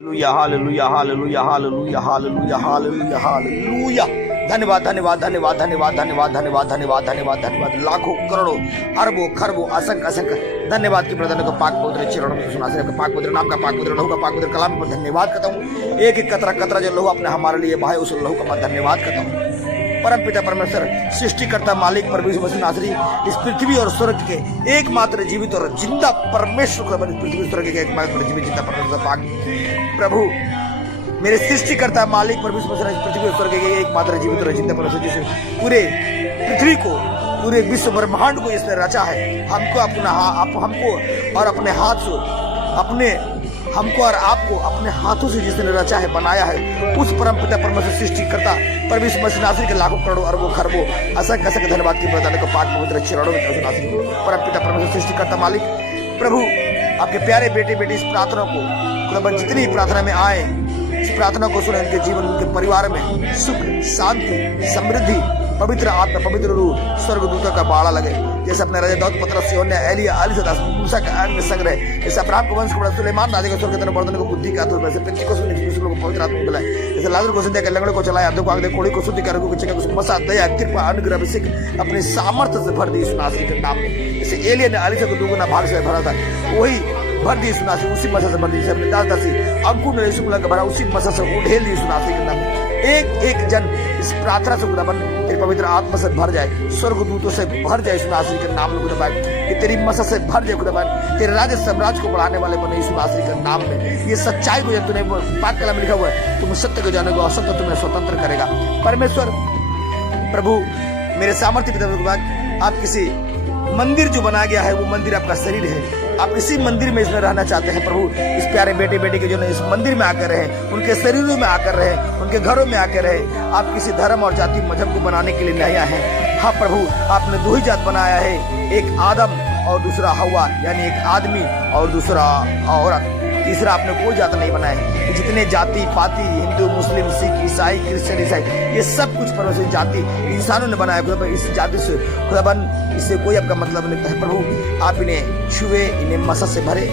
Hallelujah hallelujah hallelujah hallelujah hallelujah hallelujah hallelujah. धन्यवाद धन्यवाद धन्यवाद धन्यवाद धन्यवाद धन्यवाद धन्यवाद धन्यवाद धन्यवाद। लाखों करोड़ों अरबों खरबों असंख्य असंख्य धन्यवाद की प्रदान को पाक पवित्र चरणों में सुना से पाक पवित्र नाम का पाक पवित्र लहू का पाक पवित्र कलाम पर धन्यवाद करता हूँ। एक एक कतरा कतरा जो लहू अपने हमारे लिए भाई उस लहू का मैं धन्यवाद करता हूँ। परम पिता परमेश्वर सृष्टिकर्ता मालिक प्रभु मसीह नासरी इस पृथ्वी और स्वर्ग के एकमात्र जीवित और जिंदा परमेश्वर को पृथ्वी स्वर्ग के एकमात्र जीवित जिंदा परमेश्वर पाक प्रभु मेरे सृष्टिकर्ता मालिक प्रभु मसीह पृथ्वी और स्वर्ग के एकमात्र जीवित और जिंदा परमेश्वर जिसे पूरे पृथ्वी को पूरे विश्व ब्रह्मांड को इसने रचा है। हमको अपना हमको और अपने हाथ से हमको और आपको अपने हाथों से जिसने रचा है बनाया है उस परम पिता परमेश्वर सृष्टिकर्ता परमेश्वर मसीह नासरी के लाखों करोड़ों अरबों खरबों असंख्य असंख्य धन्यवाद की प्रदान को पाक पवित्र चरणों में नासरी परम पिता परमेश्वर सृष्टिकर्ता मालिक प्रभु आपके प्यारे बेटे बेटी इस प्रार्थना को जितनी प्रार्थना में आए इस प्रार्थना को सुने उनके जीवन उनके परिवार में सुख शांति समृद्धि पवित्र आत्मा पवित्र रूह स्वर्गदूतों का बाड़ा लगे। जैसे अपने राजा दाऊद पतरस योन्या एलिया अलीसदास मूसा का अंग संग्रह जैसे अब्राहम को वंश को बड़ा सुलेमान राजा को स्वर्ग देने बर्तन को बुद्धि का आतुर वैसे पृथ्वी को सुनने को पवित्र आत्मा बुलाए। जैसे लाजर को जिंदा के लंगड़े को चलाया अधों को आग दे कोड़ी को शुद्धि कर को मसा दया कृपा अनुग्रह अभिषेक अपने सामर्थ्य से भर दी इस नासरी के नाम में। जैसे एलिया ने अलीसा को दुगुना भाग से भरा था वही भर दी सुनासी उसी मसा से भर दी अपने दास दासी अंकुर ने यीशु को भरा उसी मसा से उड़ेल दी सुनासी के नाम में। एक एक जन इस प्रार्थना से खुदाबन तेरी पवित्र आत्मा से भर जाए स्वर्गदूतों से भर जाए यीशु नासरी के नाम में खुदाबन कि तेरी मसा से भर जाए खुदाबन तेरे राज्य साम्राज्य को बढ़ाने वाले बने यीशु नासरी के नाम में। ये सच्चाई को जब तूने पाक कलम में लिखा हुआ है तुम सत्य को जानेगा और सत्य तुम्हें स्वतंत्र करेगा। परमेश्वर प्रभु मेरे सामर्थ्य पिता आप किसी मंदिर जो बनाया गया है वो मंदिर आपका शरीर है। आप इसी मंदिर में इसमें रहना चाहते हैं प्रभु इस प्यारे बेटे बेटे के जो इस मंदिर में आकर रहे उनके शरीरों में आकर रहे उनके घरों में आकर रहे। आप किसी धर्म और जाति मजहब को बनाने के लिए नहीं आए हैं। हाँ प्रभु आपने दो ही जात बनाया है एक आदम और दूसरा हवा यानी एक आदमी और दूसरा औरत तीसरा आपने कोई जात नहीं बनाया है। जितने जाति पाति हिंदू मुस्लिम सिख ईसाई क्रिश्चियन ईसाई ये सब कुछ परमेश्वर जाति इंसानों ने बनाया खुदा इस जाति से खुदाबन इससे कोई आपका मतलब नहीं है। प्रभु आप इन्हें छुए इन्हें मसा से भरे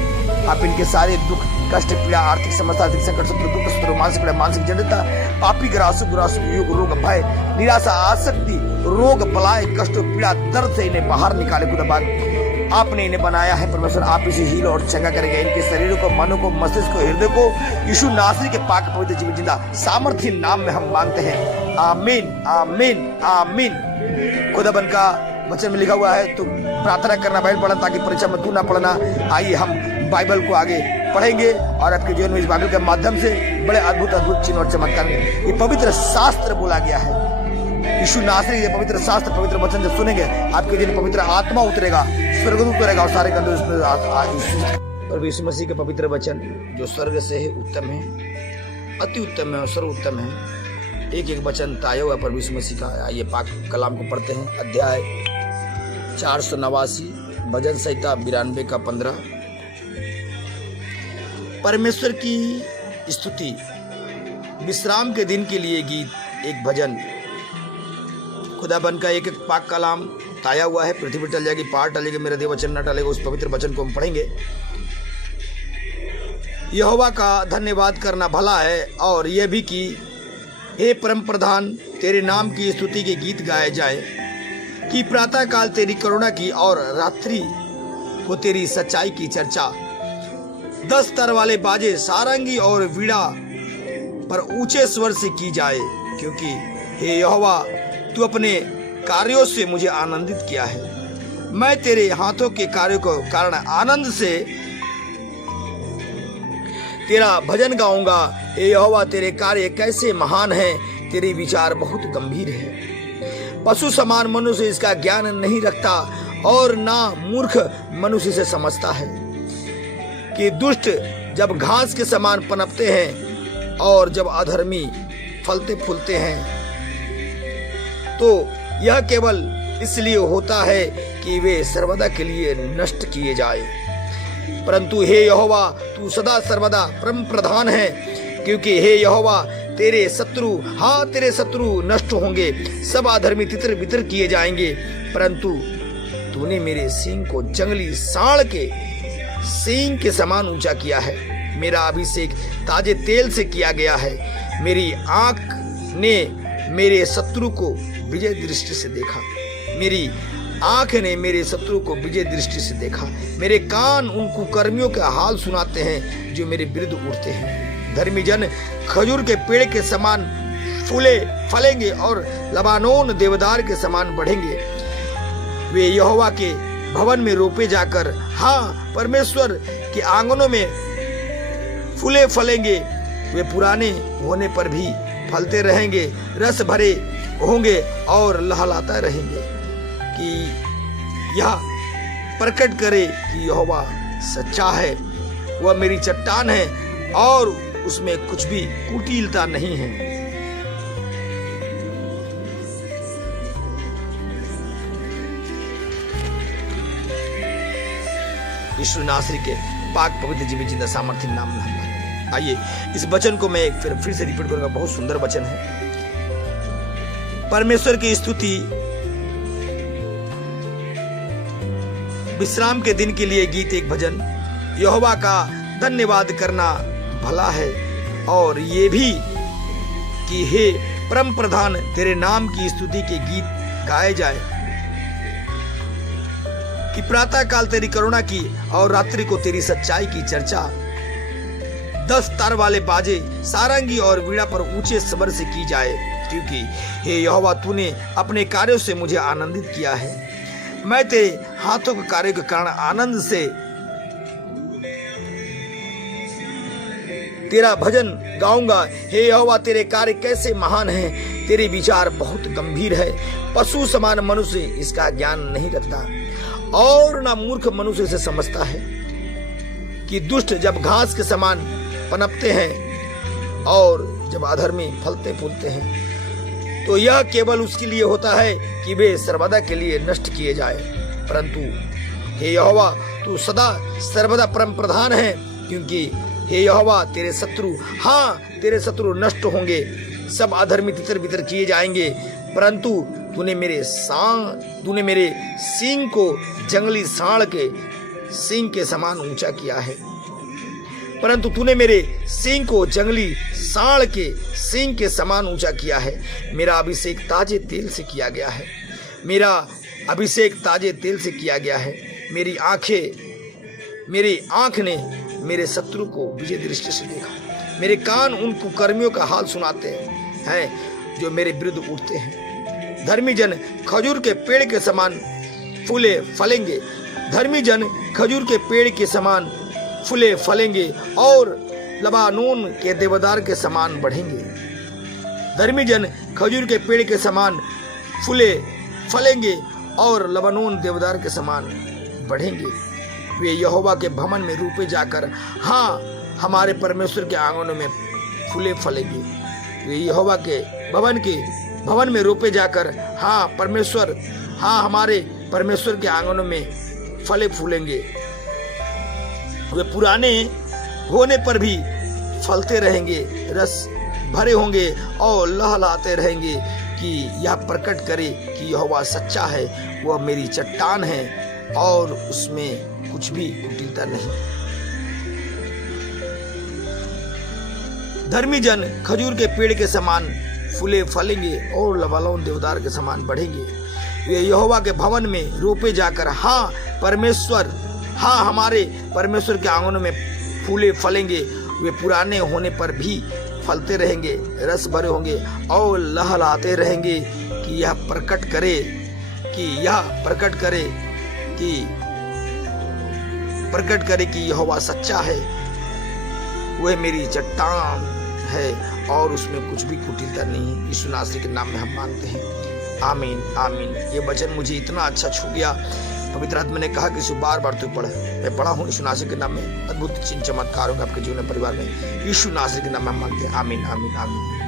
आप इनके सारे दुख कष्ट पीड़ा आर्थिक समस्या आर्थिक संकट शत्रु दुख शत्रु मानसिक पीड़ा मानसिक जड़ता पापी ग्रासु ग्रासु युग रोग भय निराशा आसक्ति रोग बलाय कष्ट पीड़ा दर्द से इन्हें बाहर निकाले खुदाबन आपने इन्हें बनाया है परमेश्वर आप इसे हील और चंगा करेंगे। इनके शरीरों को मनो को मस्तिष्क को हृदय को यीशु नासरी के पाक पवित्र जीवन जिंदा सामर्थ्य नाम में हम मांगते हैं आमीन आमीन आमीन। खुदाबन का वचन में लिखा हुआ है तो प्रार्थना करना बाइबल पढ़ना ताकि परीक्षा में तू ना पढ़ना। आइए हम बाइबल को आगे पढ़ेंगे और आपके जीवन में इस बाइबल के माध्यम से बड़े अद्भुत अद्भुत चिन्ह और चमत्कार ये पवित्र शास्त्र बोला गया है। यीशु नासरी ये पवित्र शास्त्र पवित्र वचन जब सुनेंगे आपके जीवन पवित्र आत्मा उतरेगा स्वर्गदूत उतरेगा और सारे और यीशु मसीह के पवित्र वचन जो स्वर्ग से है उत्तम है अति उत्तम है और सर्वोत्तम है। एक एक वचन ताया हुआ पर यीशु मसीह का आइए पाक कलाम को पढ़ते हैं। अध्याय 489 भजन संहिता 92 का 15 परमेश्वर की स्तुति विश्राम के दिन के लिए गीत एक भजन खुदाबन का एक एक पाक कलाम ताया हुआ है। पृथ्वी टल जाएगी पहाड़ टलेगी मेरा देव वचन न टलेगा उस पवित्र वचन को हम पढ़ेंगे। यहोवा का धन्यवाद करना भला है और यह भी कि हे परम प्रधान तेरे नाम की स्तुति के गीत गाए जाए कि प्रातः काल तेरी करुणा की और रात्रि को तेरी सच्चाई की चर्चा 10 तर वाले बाजे सारंगी और वीणा पर ऊंचे स्वर से की जाए क्योंकि हे यहोवा तू अपने कार्यों से मुझे आनंदित किया है। मैं तेरे हाथों के कार्यों को कारण आनंद से तेरा भजन गाऊंगा। हे यहोवा तेरे कार्य कैसे महान हैं तेरे विचार बहुत गंभीर है। पशु समान मनुष्य इसका ज्ञान नहीं रखता और ना मूर्ख मनुष्य से समझता है कि दुष्ट जब घास के समान पनपते हैं और जब अधर्मी फलते फूलते हैं तो यह केवल इसलिए होता है कि वे सर्वदा के लिए नष्ट किए जाए। परंतु हे यहोवा तू सदा सर्वदा परम प्रधान है क्योंकि हे यहोवा तेरे शत्रु नष्ट होंगे सब अधर्मी तितर बितर किए जाएंगे। परंतु तूने मेरे सींग को जंगली सांड के सींग के समान ऊंचा किया है। मेरा अभिषेक ताजे तेल से किया गया है। मेरी आंख ने मेरे शत्रु को विजय दृष्टि से देखा। मेरी आंख ने मेरे शत्रु को विजय दृष्टि से देखा। मेरे कान उन कुकर्मियों का हाल सुनाते हैं जो मेरे विरुद्ध उड़ते हैं। धर्मी जन खजूर के पेड़ के समान फूले फलेंगे और लबानोन देवदार के समान बढ़ेंगे। वे यहोवा के भवन में रोपे जाकर, हाँ, परमेश्वर के आंगनों में फूले फलेंगे। वे पुराने होने पर भी फलते रहेंगे, रस भरे होंगे और लहलाते रहेंगे। कि यह प्रकट करे कि यहोवा सच्चा है, वह मेरी चट्टान है और उसमें कुछ भी कुटिलता नहीं है। यीशु नासरी के पाक पवित्र जीवित जिंदा सामर्थ्य नाम में हम आइए इस वचन को मैं फिर से रिपीट करूंगा। बहुत सुंदर वचन है। परमेश्वर की स्तुति विश्राम के दिन के लिए गीत, एक भजन। यहोवा का धन्यवाद करना भला है और ये भी कि हे परम प्रधान, तेरे नाम की स्तुति के गीत गाए जाए। कि प्रातः काल तेरी करुणा की और रात्रि को तेरी सच्चाई की चर्चा 10 तार वाले बाजे, सारंगी और वीणा पर ऊंचे स्वर से की जाए। क्योंकि हे यहोवा, तूने अपने कार्यों से मुझे आनंदित किया है। मैं तेरे हाथों के कार्य के कारण आनंद से तेरा भजन गाऊंगा। हे यहोवा, तेरे कार्य कैसे महान हैं, तेरे विचार बहुत गंभीर है। पशु समान मनुष्य इसका ज्ञान नहीं रखता और ना मूर्ख मनुष्य से समझता है कि दुष्ट जब घास के समान पनपते हैं और जब अधर्मी फलते फूलते हैं तो यह केवल उसके लिए होता है कि वे सर्वदा के लिए नष्ट किए जाए। परंतु हे यहोवा, तू सदा सर्वदा परम प्रधान है। क्योंकि हे यहोवा, तेरे शत्रु, हाँ, तेरे शत्रु नष्ट होंगे, सब अधर्मी तितर बितर किए जाएंगे। परंतु तूने मेरे सींग को जंगली सांड के सींग के समान ऊंचा किया है। परंतु तूने मेरे सींग को जंगली सांड के सींग के समान ऊंचा किया है। मेरा अभिषेक ताजे तेल से किया गया है। मेरा अभिषेक ताजे तेल से किया गया है। मेरी आंख ने मेरे शत्रु को विजय दृष्टि से देखा। मेरे कान उन कुकर्मियों का हाल सुनाते हैं जो मेरे विरुद्ध उठते हैं। धर्मी जन खजूर के पेड़ के समान फूले फलेंगे। धर्मी जन खजूर के पेड़ के समान फूले फलेंगे और लबानोन के देवदार के समान बढ़ेंगे। धर्मी जन खजूर के पेड़ के समान फूले फलेंगे और लबानोन देवदार के समान बढ़ेंगे। वे यहोवा के भवन में रोपे जाकर, हाँ, हमारे परमेश्वर के आंगनों में फूले फलेंगे। वे यहोवा के भवन में रोपे जाकर, हाँ, हमारे परमेश्वर के आंगनों में फले फूलेंगे। वे पुराने होने पर भी फलते रहेंगे, रस भरे होंगे और लहलाते रहेंगे। कि यह प्रकट करे कि यहोवा सच्चा है, वह मेरी चट्टान है और उसमें कुछ भी कुटिलता नहीं। धर्मी जन खजूर के पेड़ के समान फूले फलेंगे और लबानोन देवदार के समान बढ़ेंगे। वे यहोवा के भवन में रोपे जाकर, हाँ, हमारे परमेश्वर के आंगनों में फूले फलेंगे। वे पुराने होने पर भी फलते रहेंगे, रस भरे होंगे और लहलाते रहेंगे। कि यह प्रकट करे कि यहोवा सच्चा है, वह मेरी चट्टान है और उसमें कुछ भी कुटिलता नहीं है। यीशु नासरी के नाम में हम मांगते हैं, आमीन आमीन। ये वचन मुझे इतना अच्छा छू गया। पवित्र आत्मा ने कहा कि इसे बार बार तू पढ़े। मैं पढ़ा हूँ। यीशु नासरी के नाम में अद्भुत चिन्ह चमत्कार होगा आपके जीवन परिवार में। यीशु नासरी के नाम में हम मांगते हैं, आमीन आमीन आमीन।